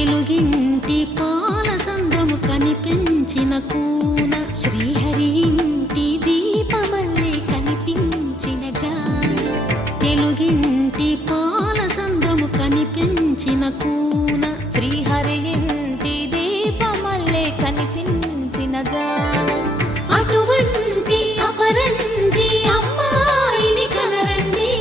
తెలుగింటి పాల సంద్రము కనిపించిన కూన శ్రీహరి ఇంటి దీపమల్లే కనిపించిన జాన తెలుగింటి పాల సంద్రము కనిపించిన కూన శ్రీహరి ఇంటి దీపమల్లే కనిపించిన జాన అటువంటి అపరంజి అమ్మాయిని కనరండి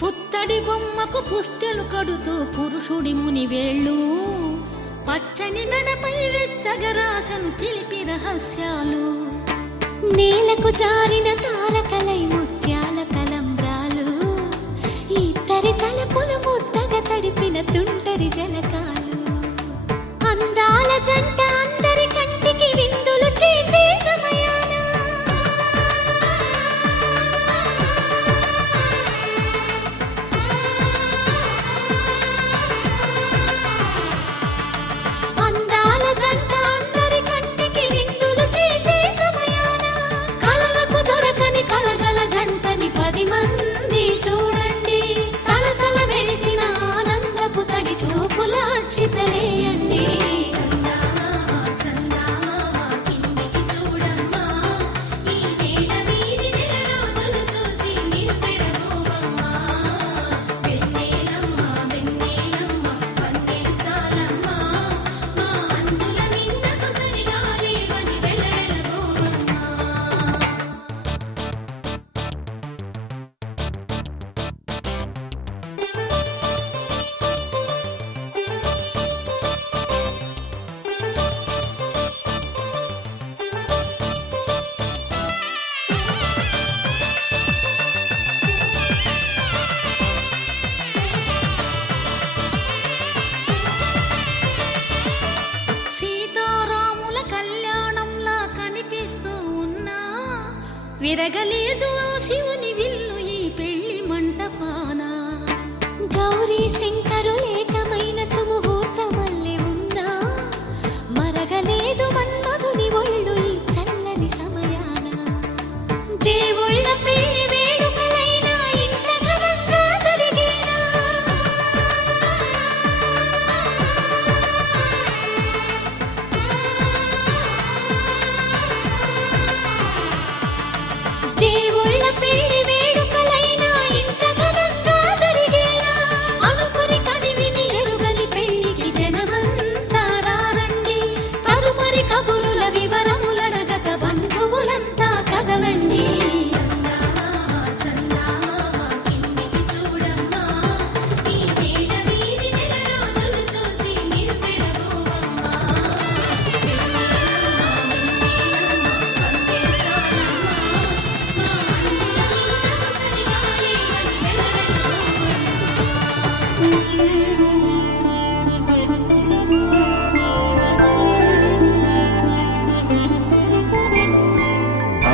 పుత్తడి బొమ్మకు పుస్తెలు కడుతూ పురుషుడి ముని వేళ్ళు పచ్చని నడపై వెచ్చగరాసను చిలిపి రహస్యాలు నేలకు జారిన తారకలై ముత్యాల తలంబ్రాలు ఇద్దరి తలపుల ముద్దగా తడిపిన తుంటరి జలకాలు అందాల జంట అందరి కంటికి విందులు చేసే సమయాన అందాల జంట అందరి కంటికి విందులు చేసే సమయాన కలలకు దొరకని కలగల జంటని 10 మంది చూడండి తలతల మెరిసిన ఆనందపు తడి చూపుల అక్షితలేయండి సీతారాముల కళ్యాణంలా కనిపిస్తూ ఉన్నా విరగలేదు ఆ శివుని విల్లు ఈ పెళ్లి మంటపాన గౌరీ శంకరులేకమైన సుముహూర్తమల్లె ఉన్నా మరగలేదు మన్మధుని ఒళ్ళు ఈ చల్లని సమయాన దేవుళ్ళ పెళ్లి వేడుకలైనా ఇంత ఘనంగా జరిగేనా దేవుళ్ళ పెళ్లి వేడుకలైనా ఇంత ఘనంగా జరిగేనా అనుకుని కనివిని ఎరుగని పెళ్లికి జనమంతా రారండి తదుపరి కబురుల వివరములడగక బంధువులంతా కదలండి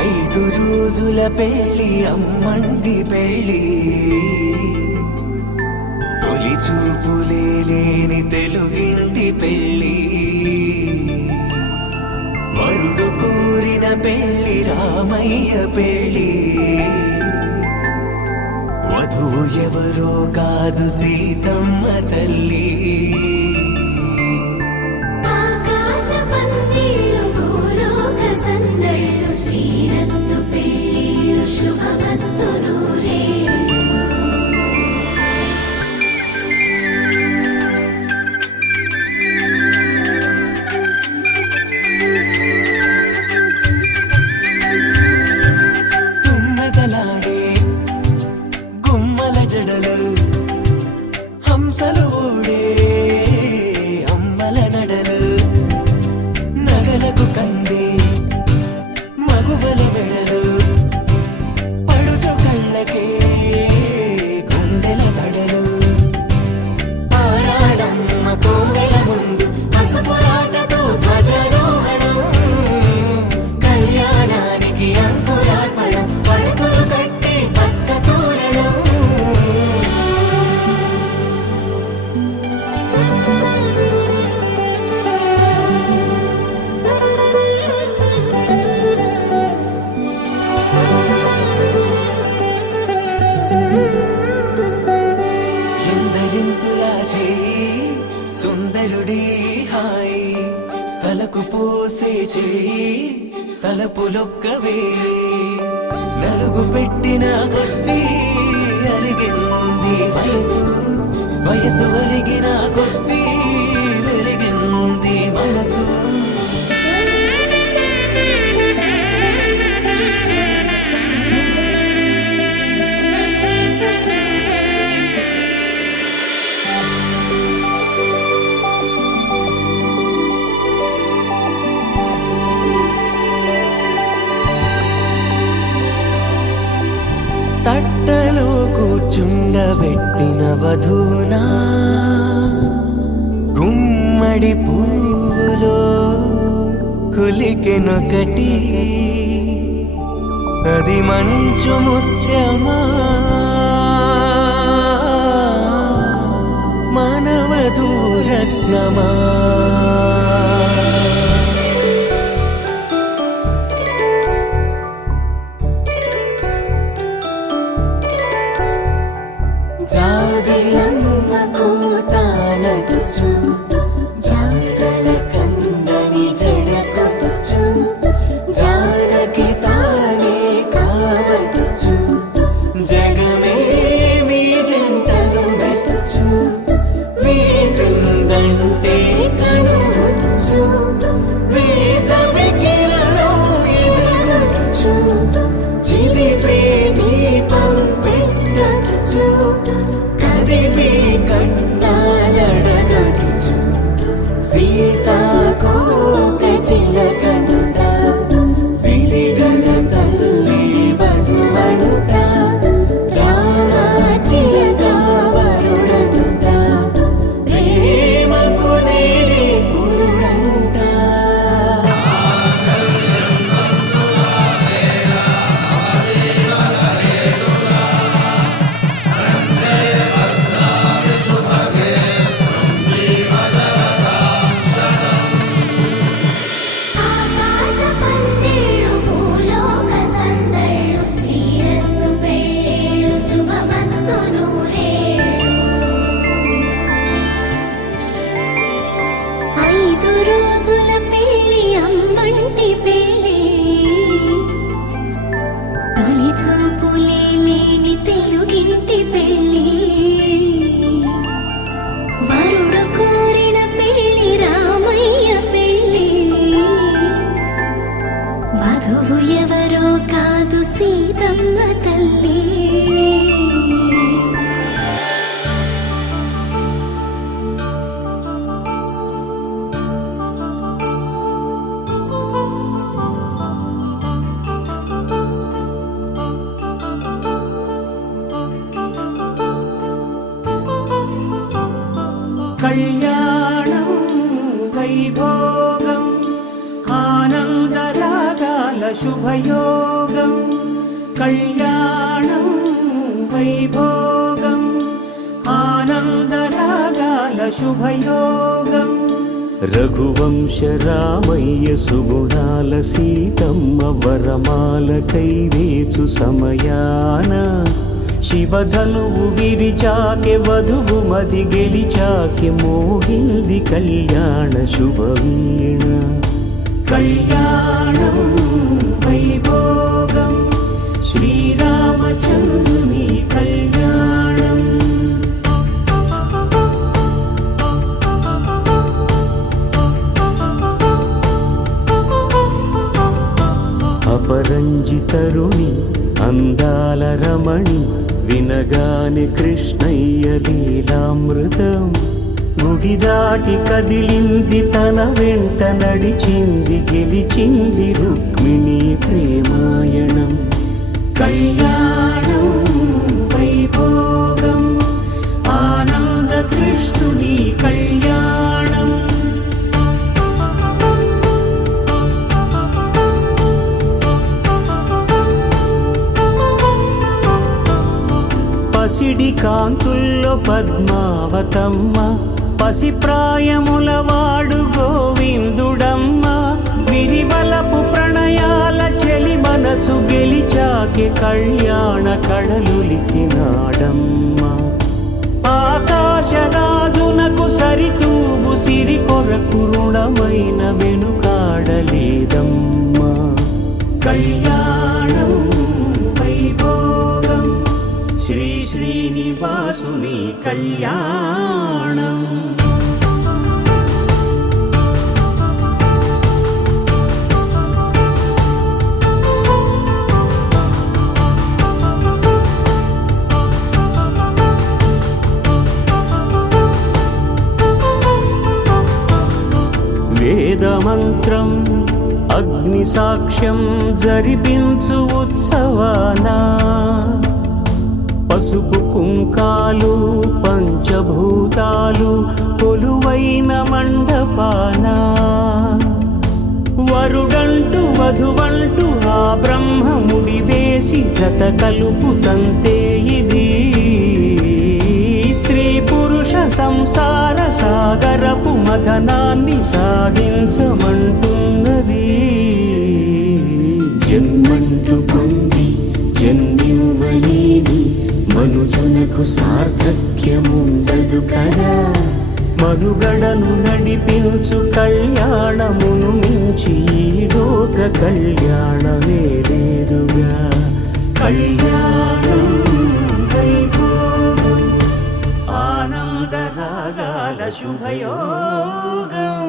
ఐదు రోజుల పెళ్లి అమ్మండి పెళ్లి తొలి చూపులే లేని తెలుగింటి పెళ్లి వరుడు కోరిన పెళ్లి రామయ్య పెళ్లి వధువు ఎవరో కాదు సీతమ్మ తల్లి ఆకాశ పందిళ్ళు భూలోక సందళ్ళు శ్రీరస్తు పెళ్లిళ్ళు శుభమస్తు నూరేళ్ళు తోడి హాయి తలకు పోసే చేయి తలపులొక్కవే నలుగు పెట్టిన కొద్దీ అలిగింది వయసు వయసు ఒలిగిన కొద్దీ వెలిగింది మనసు తట్టలో కూర్చుండబెట్టిన వధూనా గుమ్మడి పువ్వులో కులికెనొకటి అది మంచు ముత్యమా మానవధూరత్నమా జాబిలమ్మ కూతానదుచు జాడల కందని జడకొచ్చు జానకి తానే కావదుచు జగమే మీ జంటను వెతుచు వీసిందంటే కనువచ్చు వీసవి కిరణం ఎదుగుచు చిదిపే దీపం పెట్టచ్చు కదిపే కన్నాలడగచ్చు సీతాకోక చిలకనుట సిరిగల తల్లి వధువనుట రామ చిలక వరుడనుట ప్రేమకు నేడే పురుడంట ఆకాశ పందిళ్ళు భూలోక సందళ్ళు శ్రీరస్తు పెళ్ళిళ్ళు శుభమస్తు నూరేళ్ళు 5 రోజుల పెళ్ళి అమ్మంటి పెళ్ళి తొలి చూపులే లేని తెలుగింటి పెళ్ళి వరుడు కోరిన పెళ్ళి రామయ్య పెళ్ళి వధువు ఎవరో కాదు సీతమ్మ తల్లి కళ్యాణం వైభోగం ఆనందరాగాల శుభయోగం కళ్యాణం వైభోగం ఆనందరాగాల శుభయోగం రఘువంశ రామయ్య సుగుణాల సీతమ్మ వరమాల కైవేచు సమయాన శివధనువు విరిచాకె వధువు మది గెలిచాకె మోగింది కళ్యాణ శుభవీణ కళ్యాణం వైభోగం శ్రీరామచంద్రుని కళ్యాణం అపరంజి తరుణి అందాల రమణి వినగానే కృష్ణయ్య లీలామృతం గుడి దాటి కదిలింది తన వెంట నడిచింది గెలిచింది రుక్మిణి ప్రేమాయణం కళ్యాణం వైభోగం ఆనంద కృష్ణుని కళ్యాణం పసిడి కాంతుల్లో పద్మావతమ్మ పసి ప్రాయముల వాడు గోవిందుడమ్మ విరివలపు ప్రణయాల చెలి మనసు గెలిచాకె కళ్యాణ కళలులికినాడమ్మ ఆకాశరాజునకు సరితూబు సిరి కొరకు రుణమైన వెనుకాడలేదమ్మా. కళ్యాణం వైభోగం శ్రీ శ్రీనివాసుని కళ్యాణం. వేదమంత్రం అగ్ని సాక్ష్యం జరిపించు ఉత్సవాన పసుపు కుంకాలు పంచభూతాలు కొలువైన మండపాన వరుడంటూ వధువంటూ ఆ బ్రహ్మముడి వేసి జత కలుపుతంతే ఇది స్త్రీ పురుష సంసార సాగరపు మథనాన్ని సాగించమంటున్నది. జన్మంటూ పొంది జన్మివ్వలేని మనుజునకు సార్థక్యముండదు కదా. మనుగడను నడిపించు కళ్యాణమును మించి ఈ లోక కళ్యాణమే లేదుగా. కళ్యాణం వైభోగం ఆనందరాగాల శుభయోగం.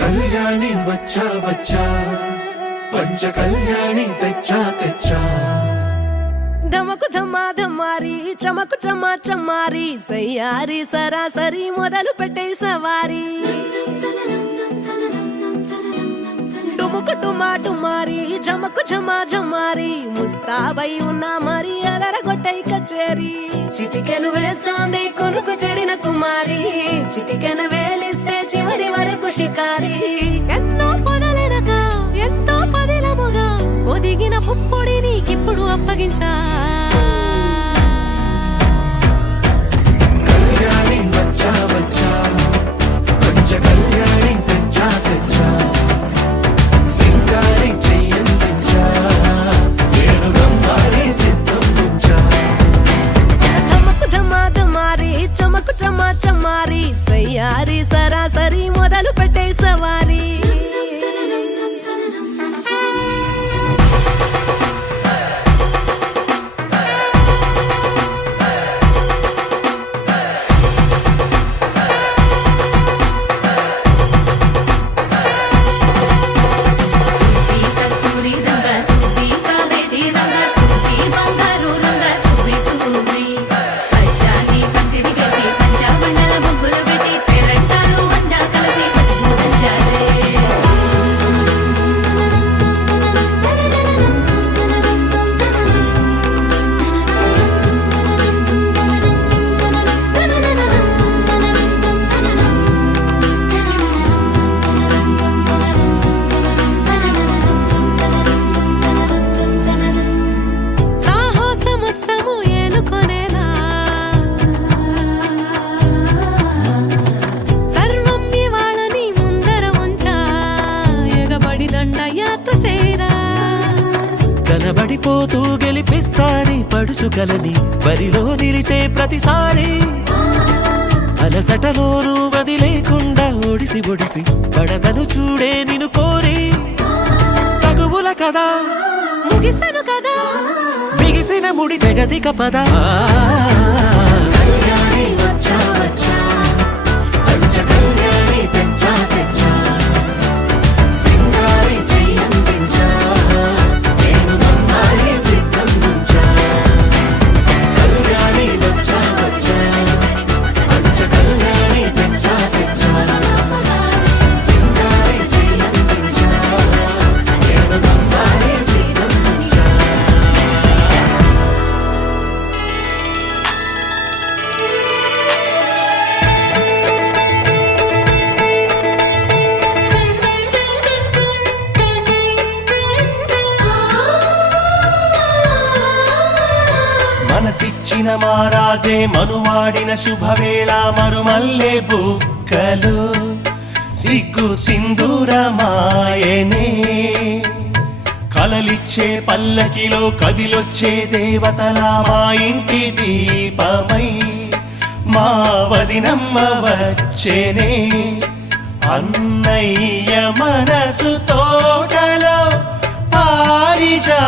కళ్యాణి వచ్చా వచ్చా పంచ కళ్యాణి తెచ్చా తెచ్చా. ధమకు ధమ్మా ధమ్మారి చమకు చమ్మా చమ్మారి సయ్యారి సరాసరి మొదలు పెట్టే సవారి. డుముకు డుమా డుమారి జమకు ఝమా ఝమారి ముస్తాబై ఉన్నా మరి అలరగొట్టై కచేరి. చిటికెను వేస్తోంది కొనుకు చెడిన కుమారి చిటికెను వేలిస్తే చివరి వరకు షికారి. ఎన్నో పొదలెనక ఎంతో పదిలముగా ఒదిగిన పుప్పొడి నీకిప్పుడు అప్పగించా. కళ్యాణి వచ్చా వచ్చా పంచ కళ్యాణి తెచ్చా తెచ్చా. సింగారి చెయ్యందించా ఏనుగమ్మారి సిద్ధం ఉంచా. ధమకు ధమ్మా ధమ్మారి చమకు చమ్మా చమ్మారి సయ్యారి సరాసరి మొదలు పెట్టే సవారి. కనబడిపోతూ గెలిపిస్తాని పడుచుగలని బరిలో నిలిచే ప్రతిసారి. అలసటలోనూ వదిలేకుండా ఒడిసి ఒడిసి పడదను చూడే నిన్ను కోరి. తగువుల కదా ముగిసను కదా బిగిసిన ముడి తెగదిక పద. కళ్యాణి వచ్చా వచ్చా పంచ కళ్యాణి తెచ్చా తెచ్చా. సింగారి చెయ్యందించా ఏనుగమ్మారి సిద్ధం ఉంచా. కళ్యాణి వచ్చా వచ్చా పంచ కళ్యాణి తెచ్చా తెచ్చా. సింగారి చెయ్యందించా ఏనుగమ్మారి సిద్ధం ఉంచా. వచ్చిన మారాజే మనువాడిన శుభవేళ మరుమల్లె బుక్కలు సిగ్గు సింధూరమాయనే కలలిచ్చే పల్లకిలో కదిలొచ్చే దేవతలా మా ఇంటి దీపమై మా వదినమ్మ వచ్చేనే అన్నయ్య మనసు తోటలో పారిజా